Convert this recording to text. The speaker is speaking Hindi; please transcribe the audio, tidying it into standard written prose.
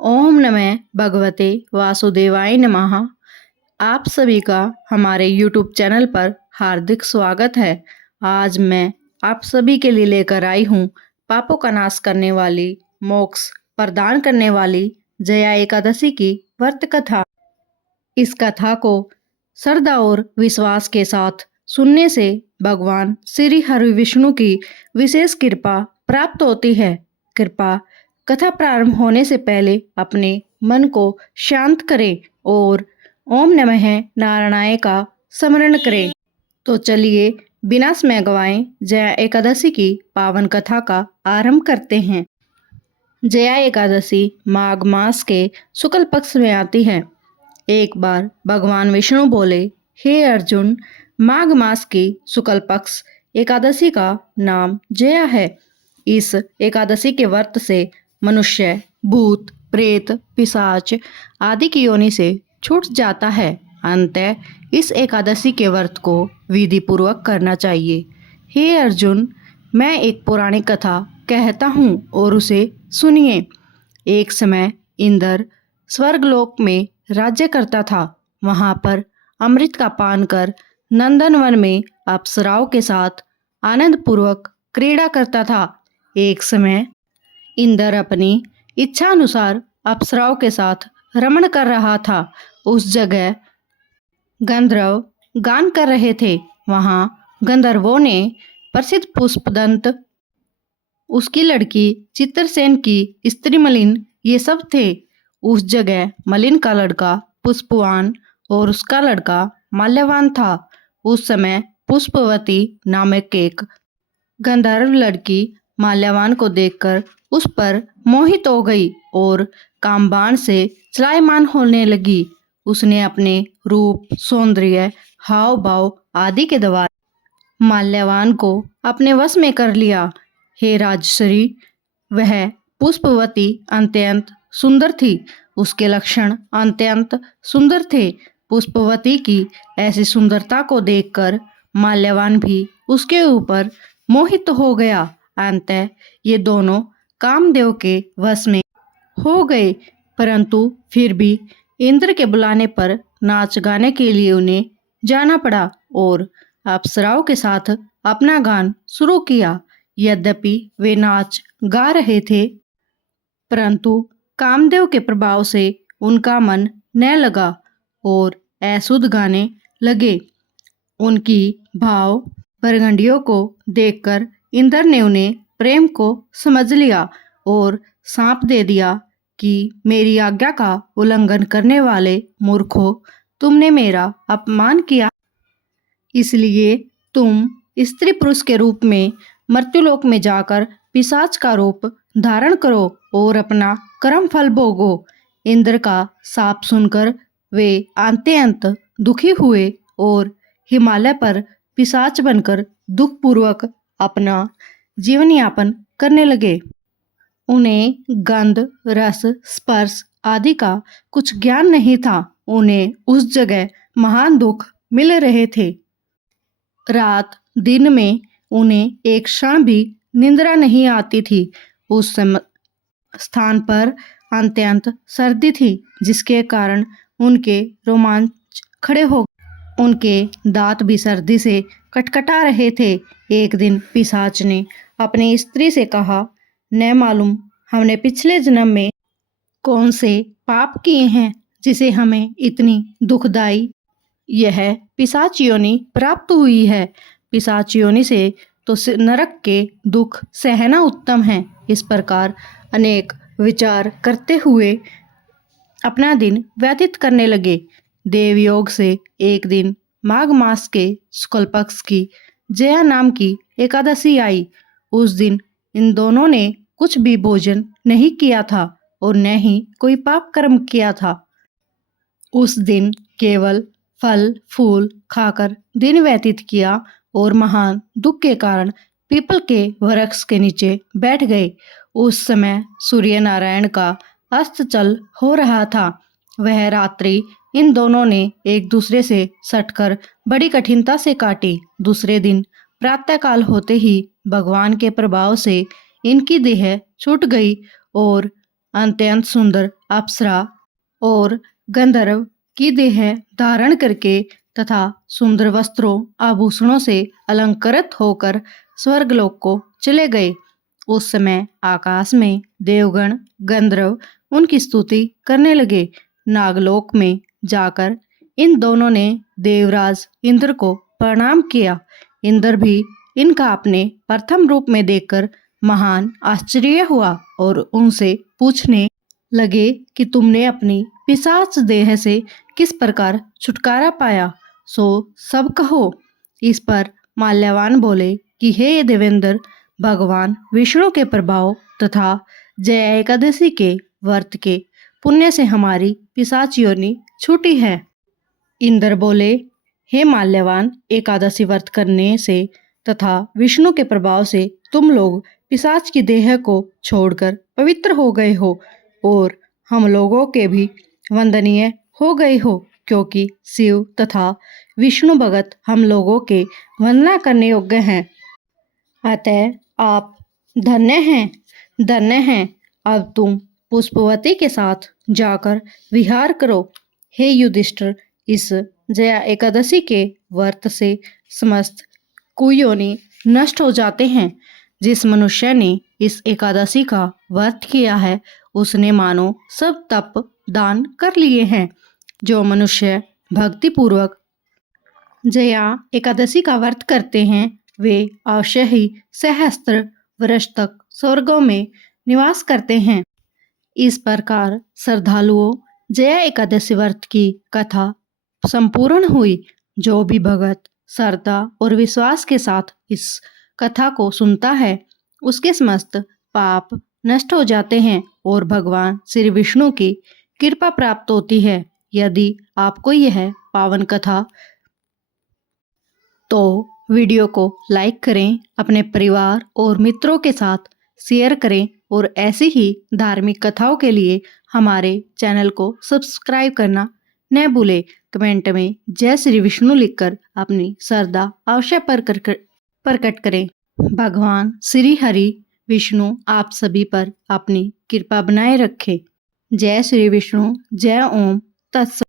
ओम नमः भगवते वासुदेवाय नमः। आप सभी का हमारे YouTube चैनल पर हार्दिक स्वागत है। आज मैं आप सभी के लिए लेकर आई हूँ पापों का नाश करने वाली, मोक्ष प्रदान करने वाली जया एकादशी की व्रत कथा। इस कथा को श्रद्धा और विश्वास के साथ सुनने से भगवान श्री हरि विष्णु की विशेष कृपा प्राप्त होती है। कृपा कथा प्रारंभ होने से पहले अपने मन को शांत करें और ओम नमः नारायणाय का स्मरण करें। तो चलिए बिना समय गवाएं जया एकादशी की पावन कथा का आरंभ करते हैं। जया एकादशी माघ मास के शुक्ल पक्ष में आती है। एक बार भगवान विष्णु बोले, हे अर्जुन, माघ मास की शुक्ल पक्ष एकादशी का नाम जया है। इस एकादशी के व्रत से मनुष्य भूत प्रेत पिशाच आदि की योनि से छूट जाता है। अतः इस एकादशी के व्रत को विधि पूर्वक करना चाहिए। हे अर्जुन, मैं एक पौराणिक कथा कहता हूँ और उसे सुनिए। एक समय इंद्र स्वर्गलोक में राज्य करता था। वहां पर अमृत का पान कर नंदनवन में अप्सराओं के साथ आनंद पूर्वक क्रीड़ा करता था। एक समय इंद्र अपनी इच्छा अनुसार अप्सराओं के साथ रमण कर रहा था। उस जगह गंधर्व गान कर रहे थे। वहां गंधर्वों ने प्रसिद्ध पुष्पदंत, उसकी लड़की चित्रसेन की स्त्री मलिन, ये सब थे। उस जगह मलिन का लड़का पुष्पवान और उसका लड़का माल्यवान था। उस समय पुष्पवती नामक एक गंधर्व लड़की माल्यवान को देखकर उस पर मोहित हो गई और कामबाण से चलायमान होने लगी। उसने अपने रूप, सौंदर्य, हाव भाव आदि के द्वारा माल्यवान को अपने वश में कर लिया। हे राजश्री, वह पुष्पवती अत्यंत सुंदर थी। उसके लक्षण अत्यंत सुंदर थे। पुष्पवती की ऐसी सुंदरता को देखकर माल्यवान भी उसके ऊपर मोहित हो गया। अंततः ये दोनों कामदेव के वश में हो गए। परंतु फिर भी इंद्र के बुलाने पर नाच गाने के लिए उन्हें जाना पड़ा और अप्सराओं के साथ अपना गान शुरू किया। यद्यपि वे नाच गा रहे थे, परंतु कामदेव के प्रभाव से उनका मन न लगा और अशुद्ध गाने लगे। उनकी भाव भरगंडियों को देखकर इंद्र ने उन्हें प्रेम को समझ लिया और सांप दे दिया कि मेरी आज्ञा का उल्लंघन करने वाले मूर्खों, तुमने मेरा अपमान किया, इसलिए तुम स्त्री पुरुष के रूप में मर्त्युलोक में जाकर पिशाच का रूप धारण करो और अपना कर्म फल भोगो। इंद्र का शाप सुनकर वे अत्यंत दुखी हुए और हिमालय पर पिशाच बनकर दुखपूर्वक अपना जीवन यापन करने लगे। उन्हें गंध, रस, स्पर्श आदि का कुछ ज्ञान नहीं था। उन्हें उस जगह महान दुख मिल रहे थे। रात दिन में उन्हें एक क्षण भी निंद्रा नहीं आती थी। उस स्थान पर अत्यंत सर्दी थी, जिसके कारण उनके रोमांच खड़े हो गए। उनके दांत भी सर्दी से कटकटा रहे थे। एक दिन पिशाच ने अपनी स्त्री से कहा, न मालूम हमने पिछले जन्म में कौन से पाप किए हैं जिसे हमें इतनी दुखदाई यह पिशाच योनि प्राप्त हुई है। पिशाच योनि से तो नरक के दुख सहना उत्तम है। इस प्रकार अनेक विचार करते हुए अपना दिन व्यतीत करने लगे। देवयोग से एक दिन माघ मास के शुक्ल पक्ष की जया नाम की एकादशी आई। उस दिन इन दोनों ने कुछ भी भोजन नहीं किया था और न ही कोई पाप कर्म किया था। उस दिन केवल फल फूल खाकर दिन व्यतीत किया और महान दुख के कारण पीपल के वृक्ष के नीचे बैठ गए। उस समय सूर्य नारायण का अस्ताचल हो रहा था। वह रात्रि इन दोनों ने एक दूसरे से सटकर बड़ी कठिनता से काटी। दूसरे दिन प्रातःकाल होते ही भगवान के प्रभाव से इनकी देह छूट गई और अत्यंत सुंदर अप्सरा और गंधर्व की देह धारण करके तथा सुंदर वस्त्रों आभूषणों से अलंकृत होकर स्वर्गलोक को चले गए। उस समय आकाश में देवगण गंधर्व उनकी स्तुति करने लगे। नागलोक में जाकर इन दोनों ने देवराज इंद्र को प्रणाम किया। इंद्र भी इनका अपने प्रथम रूप में देखकर महान आश्चर्य हुआ और उनसे पूछने लगे कि तुमने अपनी पिशाच देह से किस प्रकार छुटकारा पाया, सो सब कहो। इस पर माल्यवान बोले कि हे देवेंद्र, भगवान विष्णु के प्रभाव तथा जया एकादशी के व्रत के पुण्य से हमारी पिशाच योनि छूटी है। इंद्र बोले, हे माल्यवान, एकादशी व्रत करने से तथा विष्णु के प्रभाव से तुम लोग पिशाच की देह को छोड़कर पवित्र हो गए हो और हम लोगों के भी वंदनीय हो गए हो, क्योंकि शिव तथा विष्णु भगत हम लोगों के वंदना करने योग्य हैं। अतः आप धन्य हैं, धन्य हैं। अब तुम पुष्पवती के साथ जाकर विहार करो। हे युधिष्ठिर, इस जया एकादशी के व्रत से समस्त कुयोनि नष्ट हो जाते हैं। जिस मनुष्य ने इस एकादशी का व्रत किया है उसने मानो सब तप दान कर लिए हैं। जो मनुष्य भक्ति पूर्वक जया एकादशी का व्रत करते हैं वे अवश्य ही सहस्त्र वर्ष तक स्वर्गों में निवास करते हैं। इस प्रकार श्रद्धालुओं जया एकादशी व्रत की कथा संपूर्ण हुई। जो भी भगत श्रद्धा और विश्वास के साथ इस कथा को सुनता है उसके समस्त पाप नष्ट हो जाते हैं और भगवान श्री विष्णु की कृपा प्राप्त होती है। यदि आपको यह पावन कथा तो वीडियो को लाइक करें, अपने परिवार और मित्रों के साथ शेयर करें और ऐसी ही धार्मिक कथाओं के लिए हमारे चैनल को सब्सक्राइब करना न भूलें। कमेंट में जय श्री विष्णु लिखकर अपनी श्रद्धा अवश्य प्रकट करें। भगवान श्री हरि विष्णु आप सभी पर अपनी कृपा बनाए रखे। जय श्री विष्णु, जय ओम तत्सत।